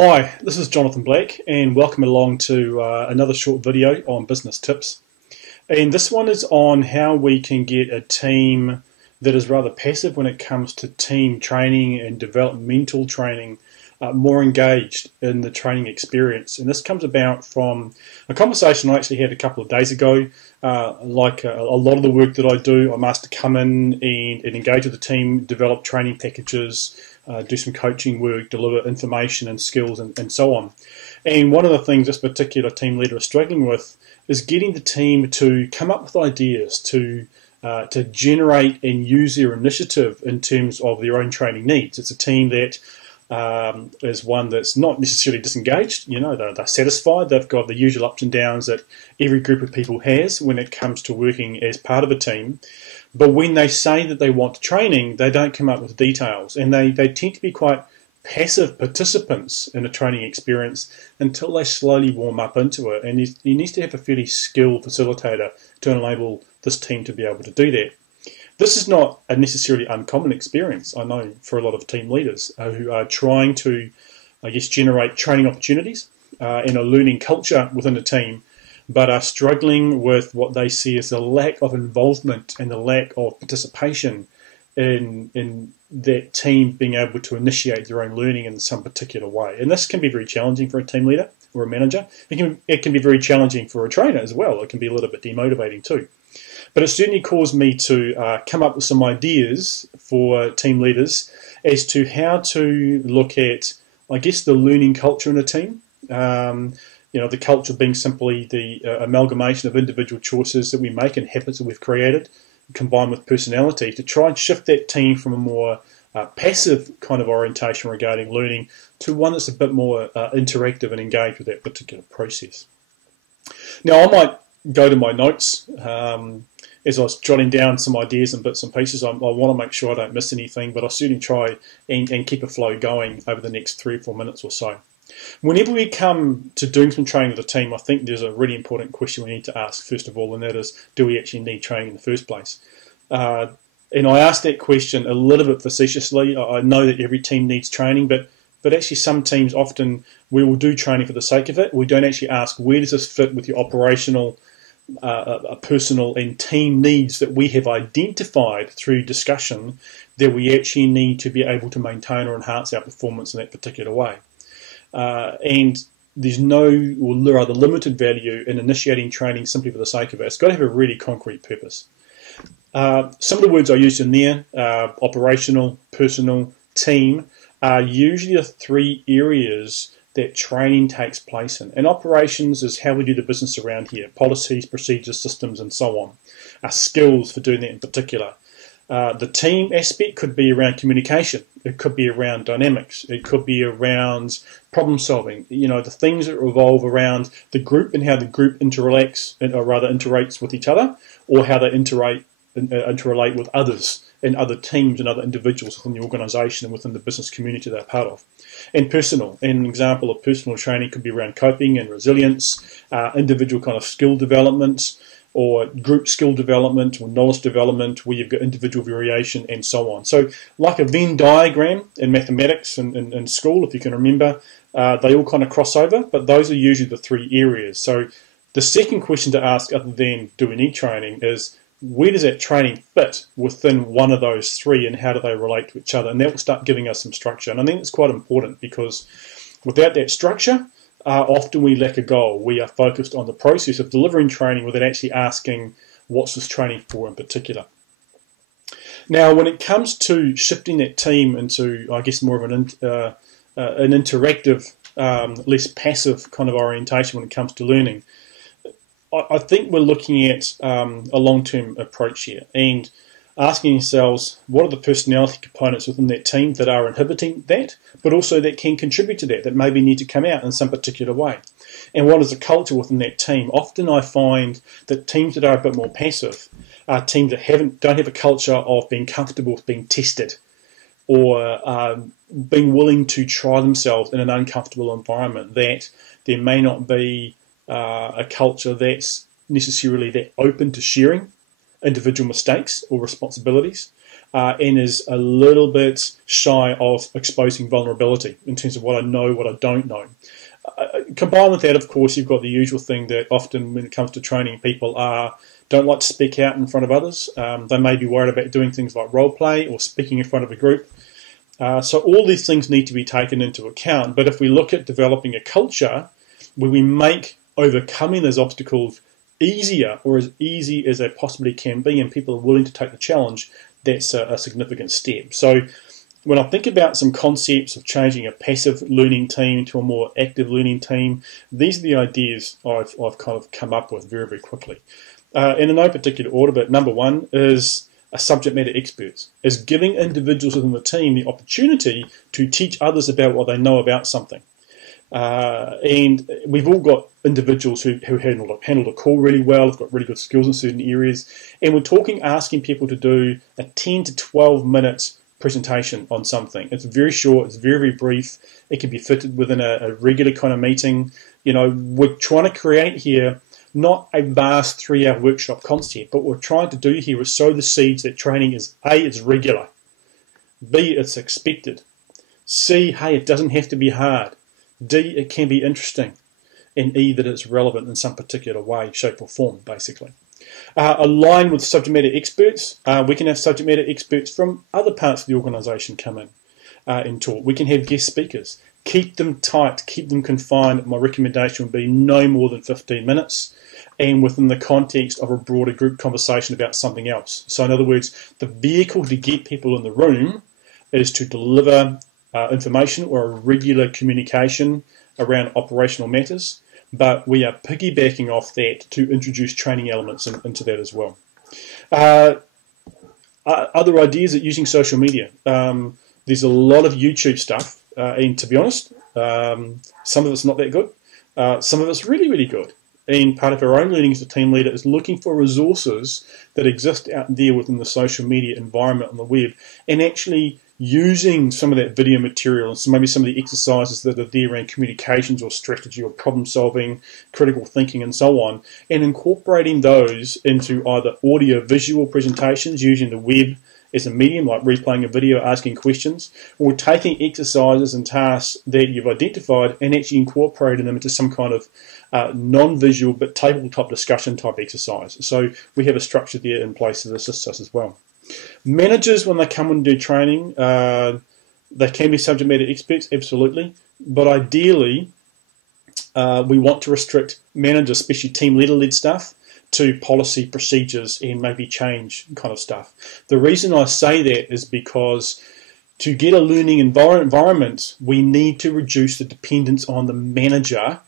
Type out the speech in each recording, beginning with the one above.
Hi, this is Jonathan Black and welcome along to another short video on business tips. And this one is on how we can get a team that is rather passive when it comes to team training and developmental training more engaged in the training experience. And this comes about from a conversation I actually had a couple of days ago. Like a lot of the work that I do, I'm asked to come in and engage with the team, develop training packages, do some coaching work, deliver information and skills and so on. And one of the things this particular team leader is struggling with is getting the team to come up with ideas to generate and use their initiative in terms of their own training needs. It's a team that is one that's not necessarily disengaged. You know, they're satisfied. They've got the usual ups and downs that every group of people has when it comes to working as part of a team. But when they say that they want training, they don't come up with details, and they tend to be quite passive participants in a training experience until they slowly warm up into it. And you need to have a fairly skilled facilitator to enable this team to be able to do that. This is not a necessarily uncommon experience, I know, for a lot of team leaders who are trying to, generate training opportunities and a learning culture within a team, but are struggling with what they see as the lack of involvement and the lack of participation in that team being able to initiate their own learning in some particular way. And this can be very challenging for a team leader or a manager. It can be very challenging for a trainer as well. It can be a little bit demotivating too. But it certainly caused me to come up with some ideas for team leaders as to how to look at, the learning culture in a team. The culture being simply the amalgamation of individual choices that we make and habits that we've created, combined with personality, to try and shift that team from a more passive kind of orientation regarding learning to one that's a bit more interactive and engaged with that particular process. Now, I might go to my notes as I was jotting down some ideas and bits and pieces. I want to make sure I don't miss anything, but I'll certainly try and keep a flow going over the next 3 or 4 minutes or so. Whenever we come to doing some training with a team, I think there's a really important question we need to ask first of all, and that is, do we actually need training in the first place? And I ask that question a little bit facetiously. I know that every team needs training, but actually some teams often we will do training for the sake of it. We don't actually ask, where does this fit with your operational, personal and team needs that we have identified through discussion that we actually need to be able to maintain or enhance our performance in that particular way. And there's no or rather limited value in initiating training simply for the sake of it. It's got to have a really concrete purpose. Some of the words I used in there, operational, personal, team, are usually the 3 areas that training takes place in. And operations is how we do the business around here, policies, procedures, systems, and so on. Our skills for doing that in particular. The team aspect could be around communication. It could be around dynamics. It could be around problem solving. The things that revolve around the group and how the group interacts with each other, or how they interrelate with others and other teams and other individuals within the organisation and within the business community they're part of. And personal. An example of personal training could be around coping and resilience, individual kind of skill development, or group skill development or knowledge development where you've got individual variation and so on. So like a Venn diagram in mathematics and in school, if you can remember, they all kind of cross over, but those are usually the 3 areas. So the second question to ask, other than do we need training, is where does that training fit within one of those 3 and how do they relate to each other? And that will start giving us some structure. And I think it's quite important because without that structure, often we lack a goal. We are focused on the process of delivering training without actually asking, what's this training for in particular? Now, when it comes to shifting that team into, more of an interactive, less passive kind of orientation when it comes to learning, I think we're looking at a long-term approach here and asking ourselves, what are the personality components within that team that are inhibiting that, but also that can contribute to that maybe need to come out in some particular way? And what is the culture within that team? Often I find that teams that are a bit more passive are teams that don't have a culture of being comfortable with being tested or being willing to try themselves in an uncomfortable environment, that there may not be a culture that's necessarily that open to sharing individual mistakes or responsibilities. and is a little bit shy of exposing vulnerability in terms of what I know, what I don't know. Combined with that, of course, you've got the usual thing that often when it comes to training, people don't like to speak out in front of others. They may be worried about doing things like role play or speaking in front of a group. So all these things need to be taken into account. But if we look at developing a culture where we make overcoming those obstacles easier, or as easy as they possibly can be, and people are willing to take the challenge, that's a significant step. So when I think about some concepts of changing a passive learning team to a more active learning team, these are the ideas I've kind of come up with very, very quickly. In no particular order, but number one is subject matter experts, is giving individuals within the team the opportunity to teach others about what they know about something. And we've all got individuals who handle a call really well, have got really good skills in certain areas, and we're asking people to do a 10 to 12 minute presentation on something. It's very short, it's very, very brief, it can be fitted within a regular kind of meeting. You know, we're trying to create here not a vast 3-hour workshop concept, but what we're trying to do here is sow the seeds that training is A, it's regular, B, it's expected, C, hey, it doesn't have to be hard, D, it can be interesting, and E, that it's relevant in some particular way, shape or form, basically. Align with subject matter experts. We can have subject matter experts from other parts of the organisation come in and talk. We can have guest speakers. Keep them tight, keep them confined. My recommendation would be no more than 15 minutes and within the context of a broader group conversation about something else. So in other words, the vehicle to get people in the room is to deliver information or a regular communication around operational matters, but we are piggybacking off that to introduce training elements into that as well. Other ideas are using social media. There's a lot of YouTube stuff, and to be honest, some of it's not that good. Some of it's really, really good. And part of our own learning as a team leader is looking for resources that exist out there within the social media environment on the web, and actually using some of that video material and maybe some of the exercises that are there around communications or strategy or problem solving, critical thinking and so on, and incorporating those into either audio visual presentations using the web as a medium, like replaying a video, asking questions, or taking exercises and tasks that you've identified and actually incorporating them into some kind of non-visual but tabletop discussion type exercise. So we have a structure there in place that assists us as well. Managers, when they come and do training, they can be subject matter experts, absolutely, but ideally we want to restrict managers, especially team leader-led stuff, to policy, procedures, and maybe change kind of stuff. The reason I say that is because to get a learning environment, we need to reduce the dependence on the manager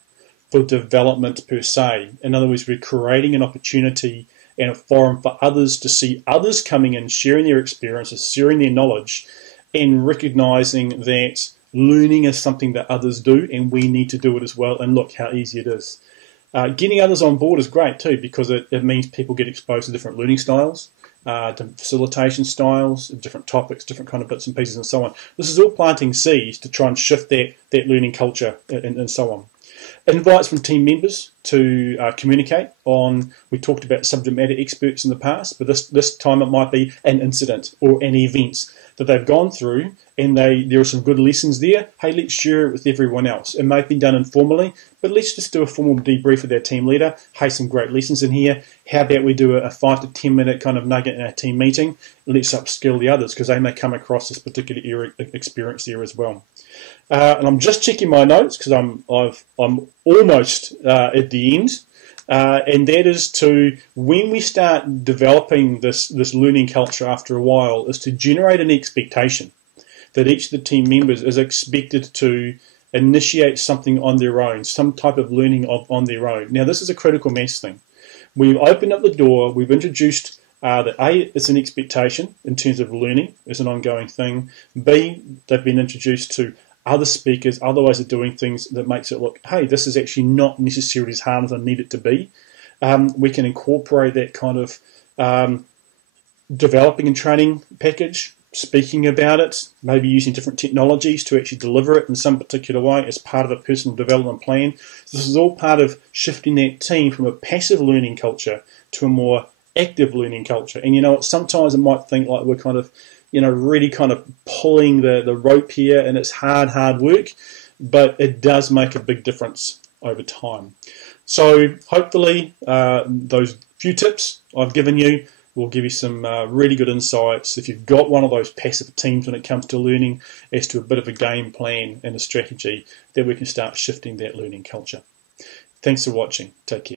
for development per se. In other words, we're creating an opportunity and a forum for others to see others coming in, sharing their experiences, sharing their knowledge, and recognizing that learning is something that others do and we need to do it as well, and look how easy it is. Getting others on board is great too, because it means people get exposed to different learning styles, to facilitation styles, different topics, different kind of bits and pieces and so on. This is all planting seeds to try and shift that learning culture and so on. Invites from team members to communicate on, we talked about subject matter experts in the past, but this time it might be an incident or an event that they've gone through, and there are some good lessons there. Hey, let's share it with everyone else. It may have been done informally, but let's just do a formal debrief with our team leader. Hey, some great lessons in here. How about we do a 5 to 10 minute kind of nugget in our team meeting? Let's upskill the others, because they may come across this particular experience there as well. And I'm just checking my notes because I'm almost at the end, and that is to, when we start developing this learning culture after a while, is to generate an expectation that each of the team members is expected to initiate something on their own, some type of learning on their own. Now, this is a critical mass thing. We've opened up the door, we've introduced that A, it's an expectation in terms of learning as an ongoing thing. B, they've been introduced to other speakers, other ways of doing things that makes it look, hey, this is actually not necessarily as hard as I need it to be. We can incorporate that kind of developing and training package, speaking about it, maybe using different technologies to actually deliver it in some particular way as part of a personal development plan. This is all part of shifting that team from a passive learning culture to a more active learning culture. And you know, sometimes it might think like we're kind of, you know, really kind of pulling the rope here, and it's hard work, but it does make a big difference over time. So hopefully those few tips I've given you will give you some really good insights if you've got one of those passive teams when it comes to learning, as to a bit of a game plan and a strategy that we can start shifting that learning culture. Thanks for watching. Take care.